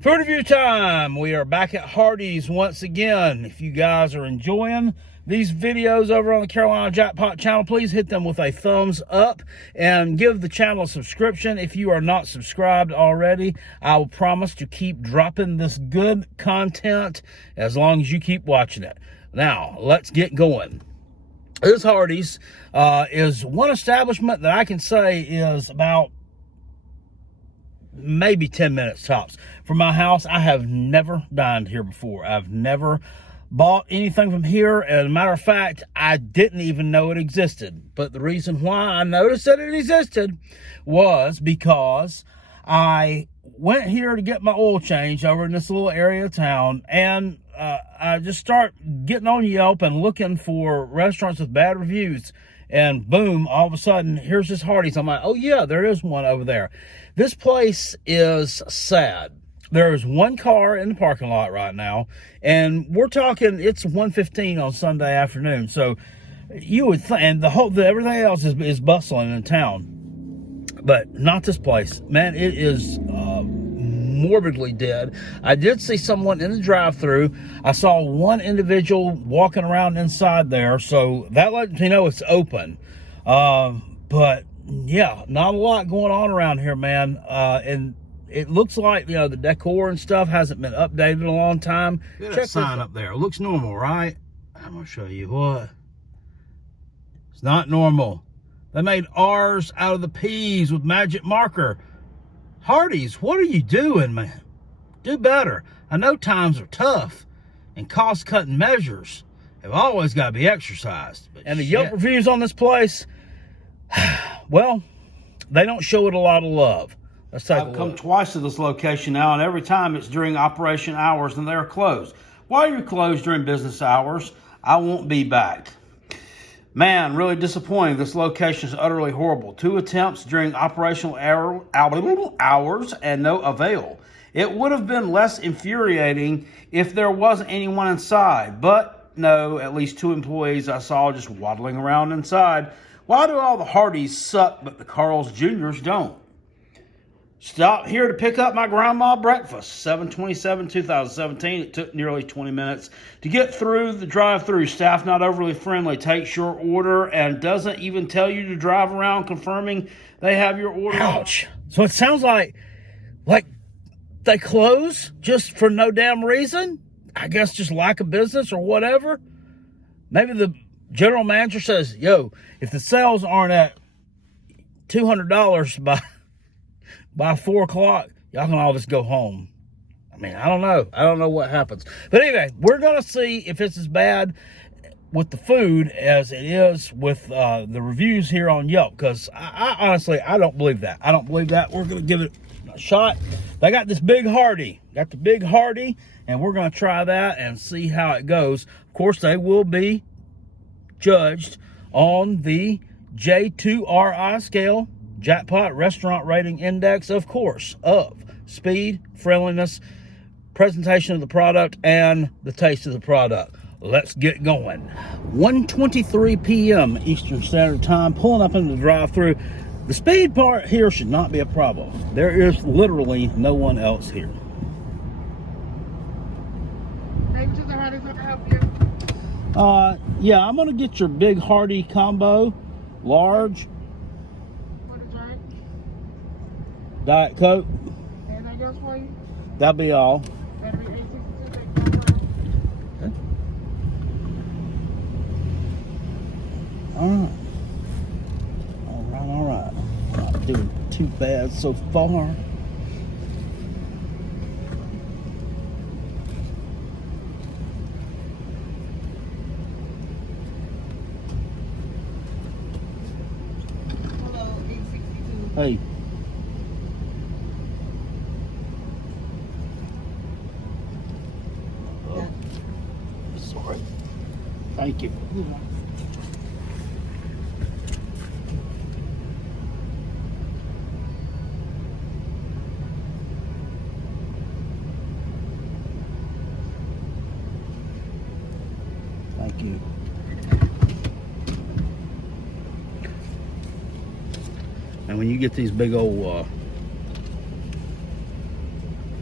Food review time. We are back at Hardee'S once again. If you guys are enjoying these videos over on the Carolina Jackpot channel, please hit them with a thumbs up and give the channel a subscription. If you are not subscribed already, I will promise to keep dropping this good content as long as you keep watching it. Now, let's get going. This Hardee'S is one establishment that I can say is about maybe 10 minutes tops from my house. I have never dined here before. I've never bought anything from here. As a matter of fact, I didn't even know it existed. But the reason why I noticed that it existed was because I went here to get my oil change over in this little area of town, and I just start getting on Yelp and looking for restaurants with bad reviews. And boom, all of a sudden, here's this Hardee'S. I'm like, oh yeah, there is one over there. This place is sad. There is one car in the parking lot right now, and we're talking, it's 1:15 on Sunday afternoon. So you would think, and everything else is bustling in town, but not this place. Man, it is morbidly dead. I did see someone in the drive-thru. I saw one individual walking around inside there, so that lets me know it's open. But yeah, not a lot going on around here, man. And it looks like, you know, the decor and stuff hasn't been updated in a long time. Check that sign up there. It looks normal, right? I'm gonna show you what. It's not normal. They made R's out of the P's with magic marker. Hardee'S, what are you doing, man? Do better. I know times are tough, and cost-cutting measures have always got to be exercised. And the Yelp reviews on this place, well, they don't show it a lot of love. Let's take a look. I've come twice to this location now, and every time it's during operation hours, and they're closed. While you're closed during business hours, I won't be back. Man, really disappointing. This location is utterly horrible. 2 attempts during operational hours and no avail. It would have been less infuriating if there wasn't anyone inside, but no, at least 2 employees I saw just waddling around inside. Why do all the Hardee'S suck, but the Carl's Jr.'s don't? Stopped here to pick up my grandma breakfast. 7/27/2017. It took nearly 20 minutes to get through the drive-thru. Staff not overly friendly. Takes your order and doesn't even tell you to drive around confirming they have your order. Ouch. So it sounds like they close just for no damn reason. I guess just lack of business or whatever. Maybe the general manager says, yo, if the sales aren't at $200 by 4 o'clock, y'all can all just go home. I mean, I don't know. I don't know what happens. But anyway, we're going to see if it's as bad with the food as it is with the reviews here on Yelp. Because I honestly, I don't believe that. I don't believe that. We're going to give it a shot. They got this big Hardee'S. Got the big Hardee'S. And we're going to try that and see how it goes. Of course, they will be judged on the J2RI scale. Jackpot Restaurant Rating Index, of course, of speed, friendliness, presentation of the product, and the taste of the product. Let's get going. 1:23 p.m. Eastern Standard Time, pulling up into the drive-thru. The speed part here should not be a problem. There is literally no one else here. Thank you, Hardee'S. Can I help you? Yeah, I'm gonna get your big Hardee'S combo, large. Diet Coke. Anything else for you? That'll be all. That'll be $8.62. Okay. All right. Not doing too bad so far. Hello, $8.62. Hey. Sorry. Thank you. Thank you. And when you get these big old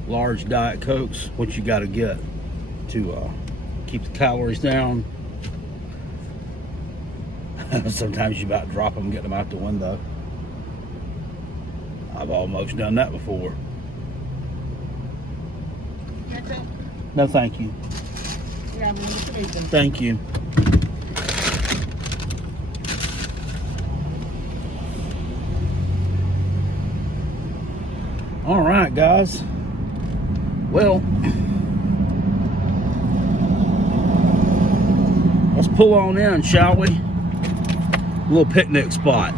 large Diet Cokes, which you got to get to keep the calories down. Sometimes you about drop them, get them out the window. I've almost done that before. No, thank you. Yeah, Thank you. All right, guys. Well, let's pull on in, shall we? A little picnic spot.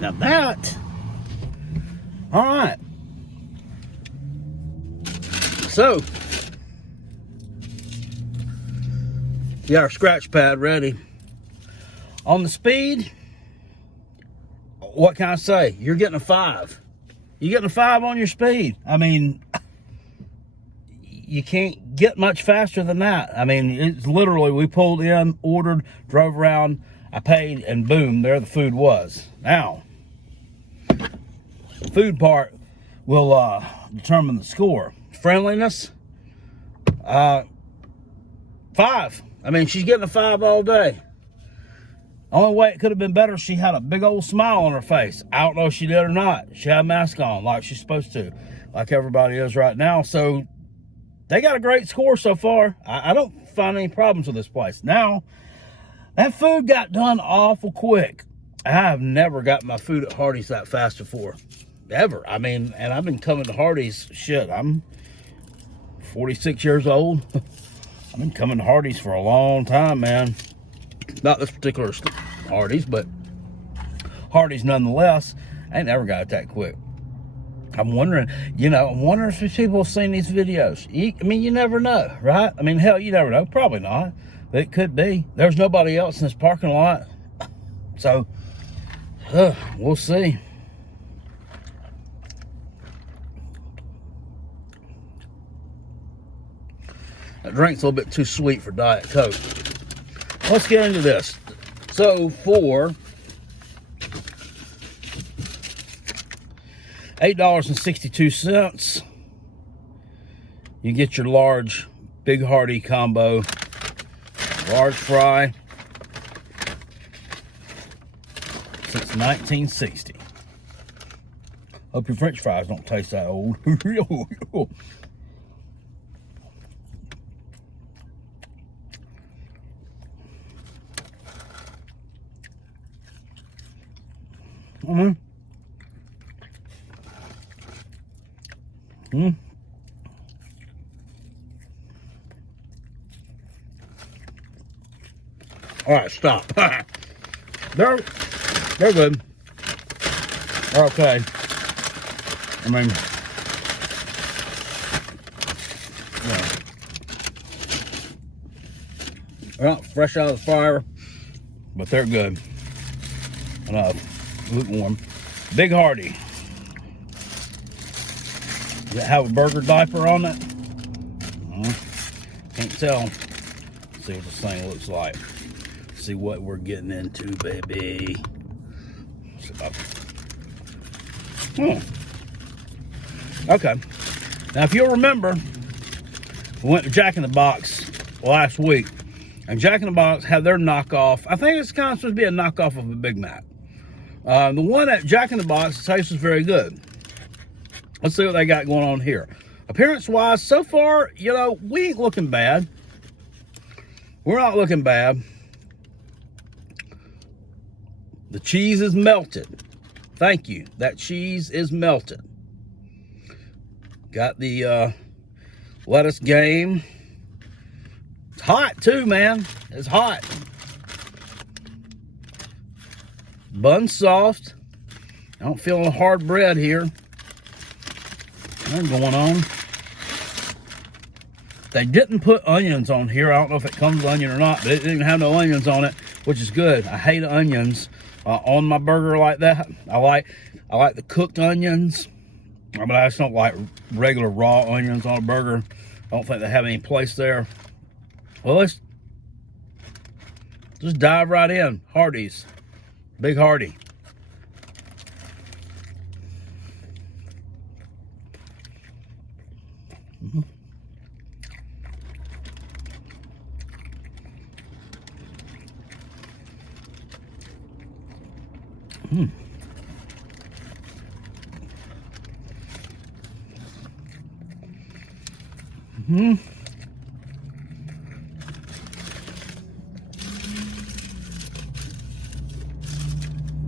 Now that, all right. So, we got our scratch pad ready. On the speed, what can I say? You're getting a 5. You're getting a 5 on your speed. I mean, you can't get much faster than that. I mean, it's literally, we pulled in, ordered, drove around, I paid, and boom, there the food was. Now, the food part will determine the score. Friendliness, 5. I mean, she's getting a 5 all day. Only way it could have been better, she had a big old smile on her face. I don't know if she did or not. She had a mask on like she's supposed to, like everybody is right now. So they got a great score so far. I don't find any problems with this place. Now, that food got done awful quick. I have never gotten my food at Hardee's that fast before. Ever. I mean, and I've been coming to Hardee's, shit, I'm 46 years old. I've been coming to Hardee's for a long time, man. Not this particular Hardee's, but Hardee's nonetheless. I ain't never got it that quick. I'm wondering, I'm wondering if people have seen these videos. I mean, you never know, right? I mean, hell, you never know. Probably not, but it could be. There's nobody else in this parking lot. So, we'll see. That drink's a little bit too sweet for Diet Coke. Let's get into this. So for $8.62, you get your large Big Hearty combo, large fry, since 1960. Hope your French fries don't taste that old. All right, stop. They're good. They're okay. I mean, they're not fresh out of the fryer, but they're good. Enough. Lukewarm. Big Hearty. Does it have a burger diaper on it? Can't tell. Let's see what this thing looks like. See what we're getting into, baby. Okay. Now, if you'll remember, we went to Jack in the Box last week, and Jack in the Box had their knockoff. I think it's kind of supposed to be a knockoff of a Big Mac. The one at Jack in the Box, the taste was very good. Let's see what they got going on here. Appearance-wise, so far, we ain't looking bad. We're not looking bad. The cheese is melted. Thank you. That cheese is melted. Got the lettuce game. It's hot too, man. It's hot. Bun soft. I don't feel a hard bread here. What's going on? They didn't put onions on here. I don't know if it comes with onion or not, but it didn't have no onions on it, which is good. I hate onions on my burger like that. I like the cooked onions, but I just don't like regular raw onions on a burger. I don't think they have any place there. Well, let's just dive right in. Hardee's. Big Hearty.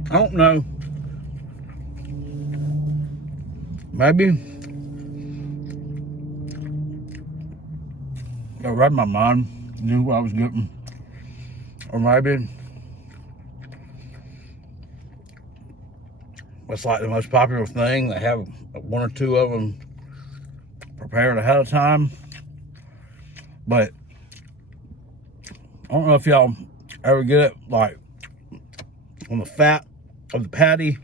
I don't know. Maybe I read my mind, knew what I was getting. Or maybe it's like the most popular thing. They have one or two of them prepared ahead of time. But I don't know if y'all ever get it, like when the fat of the patty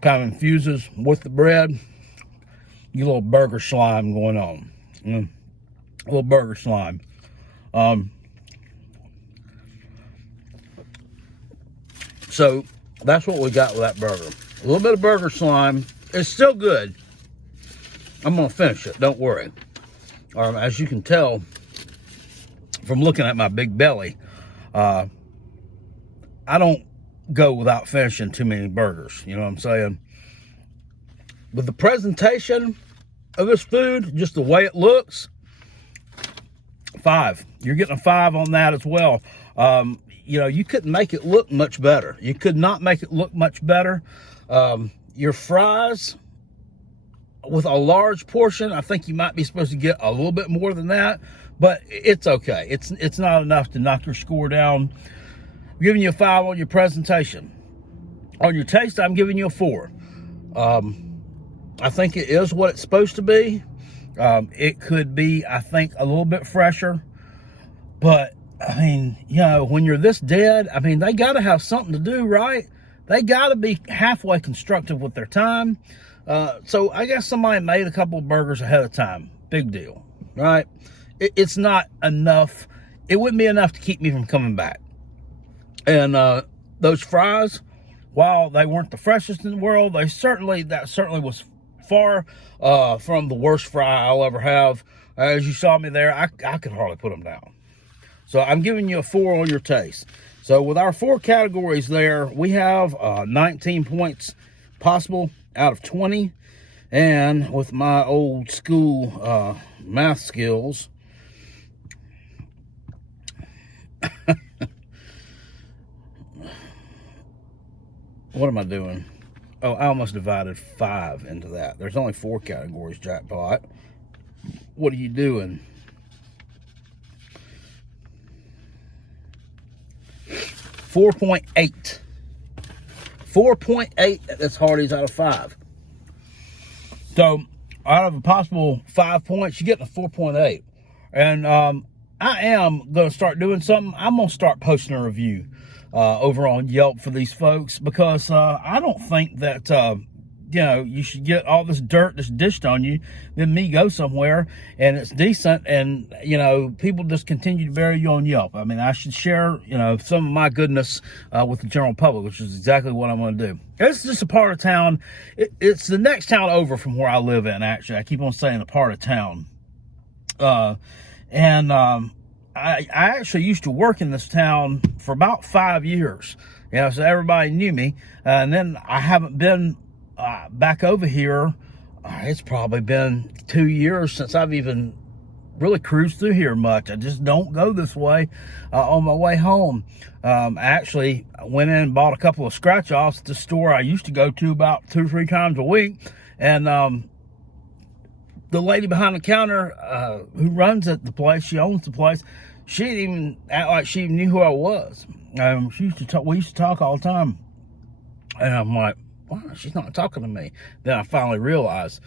kind of infuses with the bread, you get a little burger slime going on. A little burger slime. So that's what we got with that burger. A little bit of burger slime. It's still good. I'm gonna finish it, don't worry. As you can tell from looking at my big belly, I don't go without finishing too many burgers. You know what I'm saying? With the presentation of this food, just the way it looks, 5. You're getting a 5 on that as well. You know, you couldn't make it look much better. You could not make it look much better. Your fries, with a large portion, I think you might be supposed to get a little bit more than that, but it's okay. It's not enough to knock your score down. I'm giving you a 5 on your presentation. On your taste, I'm giving you a 4. I think it is what it's supposed to be. It could be, I think, a little bit fresher, but I mean, you know, when you're this dead, I mean, they got to have something to do, right? They got to be halfway constructive with their time. So I guess somebody made a couple of burgers ahead of time. Big deal, right? It's not enough. It wouldn't be enough to keep me from coming back. And those fries, while they weren't the freshest in the world, that certainly was far from the worst fry I'll ever have. As you saw me there, I could hardly put them down. So I'm giving you a 4 on your taste. So with our 4 categories there, we have 19 points possible out of 20. And with my old school math skills, what am I doing? Oh, I almost divided 5 into that. There's only 4 categories, jackpot. What are you doing? 4.8. 4.8, that's Hardee's out of 5. So, out of a possible 5 points, you're getting a 4.8. And I am going to start doing something. I'm going to start posting a review over on Yelp for these folks, because I don't think that, you know, you should get all this dirt that's dished on you, then me go somewhere and it's decent, and, you know, people just continue to bury you on Yelp. I mean, I should share, you know, some of my goodness with the general public, which is exactly what I'm going to do. It's just a part of town. It's the next town over from where I live in, actually. I keep on saying a part of town. I actually used to work in this town for about 5 years. You know, so everybody knew me. And then I haven't been back over here. It's probably been 2 years since I've even really cruised through here much. I just don't go this way on my way home. I actually went in and bought a couple of scratch-offs at the store I used to go to about 2 or 3 times a week. And the lady behind the counter who runs at the place, she owns the place, she didn't even act like she even knew who I was. She used to talk. We used to talk all the time, and I'm like, wow, she's not talking to me. Then I finally realized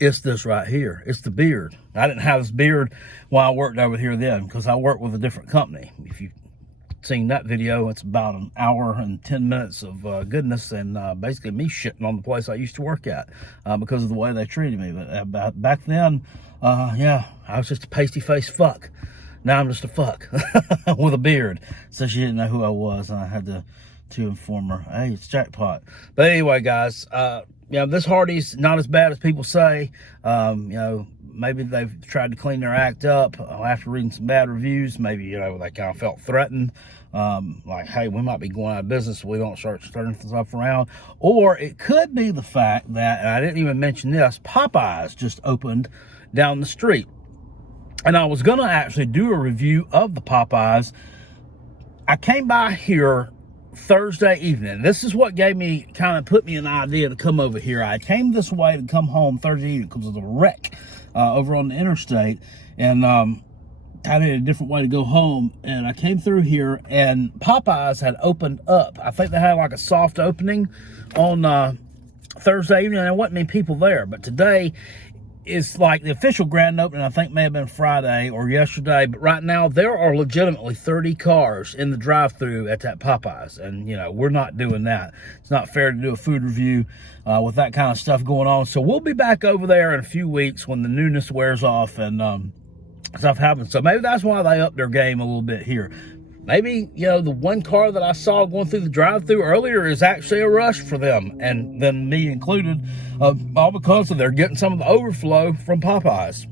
it's this right here. It's the beard. I didn't have this beard while I worked over here then, because I worked with a different company. If you've seen that video, it's about an hour and 10 minutes of goodness, and basically me shitting on the place I used to work at because of the way they treated me. But back then, yeah, I was just a pasty-faced fuck. Now I'm just a fuck with a beard. So she didn't know who I was, and I had to inform her, hey, it's jackpot. But anyway, guys, this Hardee's not as bad as people say. Maybe they've tried to clean their act up after reading some bad reviews. Maybe, they kind of felt threatened. Like, hey, we might be going out of business if we don't start turning stuff around. Or it could be the fact that, and I didn't even mention this, Popeyes just opened down the street. And I was going to actually do a review of the Popeyes. I came by here Thursday evening. This is what put me an idea to come over here. I came this way to come home Thursday evening because of the wreck over on the interstate, and I needed a different way to go home. And I came through here, and Popeyes had opened up. I think they had like a soft opening on Thursday evening. There wasn't many people there, but today it's like the official grand opening, I think, may have been Friday or yesterday. But right now, there are legitimately 30 cars in the drive-thru at that Popeyes. And, we're not doing that. It's not fair to do a food review with that kind of stuff going on. So we'll be back over there in a few weeks when the newness wears off and stuff happens. So maybe that's why they upped their game a little bit here. Maybe, the one car that I saw going through the drive-thru earlier is actually a rush for them, and then me included, all because of they're getting some of the overflow from Popeyes.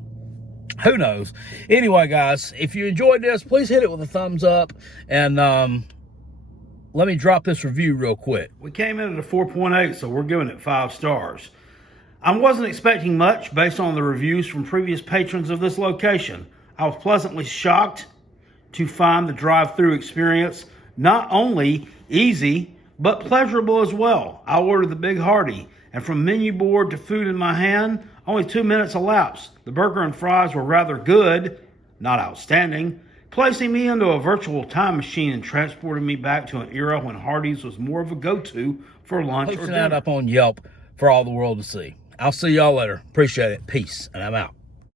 Who knows? Anyway, guys, if you enjoyed this, please hit it with a thumbs up, and let me drop this review real quick. We came in at a 4.8, so we're giving it 5 stars. I wasn't expecting much based on the reviews from previous patrons of this location. I was pleasantly shocked to find the drive-thru experience not only easy, but pleasurable as well. I ordered the Big Hardee's, and from menu board to food in my hand, only 2 minutes elapsed. The burger and fries were rather good, not outstanding, placing me into a virtual time machine and transporting me back to an era when Hardee's was more of a go-to for lunch or dinner. Posting that up on Yelp for all the world to see. I'll see y'all later. Appreciate it. Peace, and I'm out.